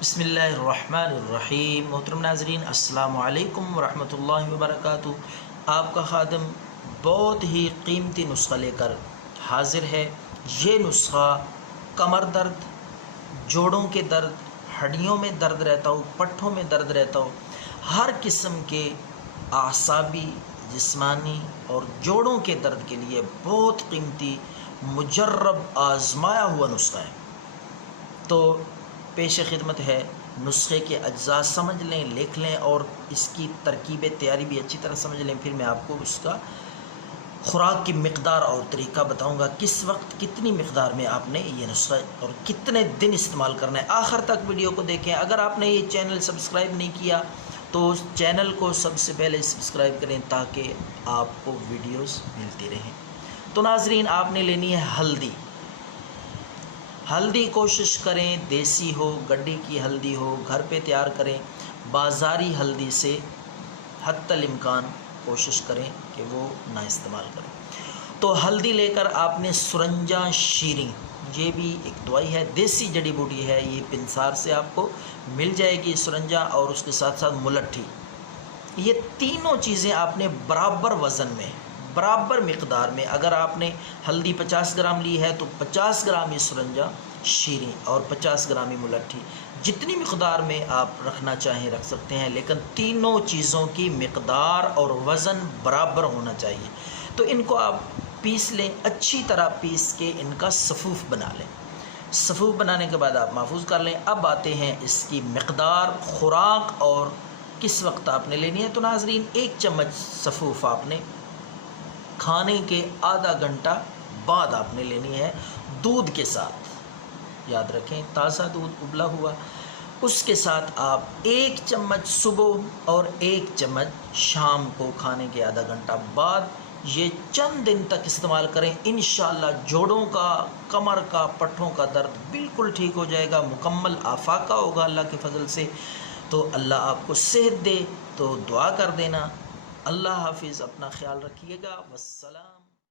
بسم اللہ الرحمن الرحیم۔ محترم ناظرین، السلام علیکم ورحمۃ اللہ وبرکاتہ۔ آپ کا خادم بہت ہی قیمتی نسخہ لے کر حاضر ہے۔ یہ نسخہ کمر درد، جوڑوں کے درد، ہڈیوں میں درد رہتا ہو، پٹھوں میں درد رہتا ہو، ہر قسم کے اعصابی، جسمانی اور جوڑوں کے درد کے لیے بہت قیمتی، مجرب، آزمایا ہوا نسخہ ہے۔ تو پیش خدمت ہے، نسخے کے اجزاء سمجھ لیں، لکھ لیں اور اس کی ترکیب تیاری بھی اچھی طرح سمجھ لیں۔ پھر میں آپ کو اس کا خوراک کی مقدار اور طریقہ بتاؤں گا، کس وقت کتنی مقدار میں آپ نے یہ نسخہ اور کتنے دن استعمال کرنا ہے۔ آخر تک ویڈیو کو دیکھیں۔ اگر آپ نے یہ چینل سبسکرائب نہیں کیا تو اس چینل کو سب سے پہلے سبسکرائب کریں تاکہ آپ کو ویڈیوز ملتی رہیں۔ تو ناظرین، آپ نے لینی ہے ہلدی۔ ہلدی کوشش کریں دیسی ہو، گڈی کی ہلدی ہو، گھر پہ تیار کریں۔ بازاری ہلدی سے حتی الامکان کوشش کریں کہ وہ نہ استعمال کریں۔ تو ہلدی لے کر آپ نے سرنجا شیریں، یہ بھی ایک دوائی ہے، دیسی جڑی بوٹی ہے، یہ پنسار سے آپ کو مل جائے گی سرنجا، اور اس کے ساتھ ساتھ ملٹھی۔ یہ تینوں چیزیں آپ نے برابر وزن میں، برابر مقدار میں، اگر آپ نے ہلدی 50 گرام لی ہے تو 50 گرام ہی سرنجا شیریں اور 50 گرام ہی ملٹھی۔ جتنی مقدار میں آپ رکھنا چاہیں رکھ سکتے ہیں، لیکن تینوں چیزوں کی مقدار اور وزن برابر ہونا چاہیے۔ تو ان کو آپ پیس لیں، اچھی طرح پیس کے ان کا صفوف بنا لیں۔ صفوف بنانے کے بعد آپ محفوظ کر لیں۔ اب آتے ہیں اس کی مقدار، خوراک اور کس وقت آپ نے لینی ہے۔ تو ناظرین، 1 چمچ صفوف آپ نے کھانے کے آدھا گھنٹہ بعد آپ نے لینی ہے، دودھ کے ساتھ۔ یاد رکھیں، تازہ دودھ، ابلا ہوا۔ اس کے ساتھ آپ 1 چمچ صبح اور 1 چمچ شام کو کھانے کے آدھا گھنٹہ بعد، یہ چند دن تک استعمال کریں۔ انشاءاللہ جوڑوں کا، کمر کا، پٹھوں کا درد بالکل ٹھیک ہو جائے گا، مکمل افاقہ ہوگا اللہ کے فضل سے۔ تو اللہ آپ کو صحت دے، تو دعا کر دینا۔ اللہ حافظ، اپنا خیال رکھیے گا، والسلام۔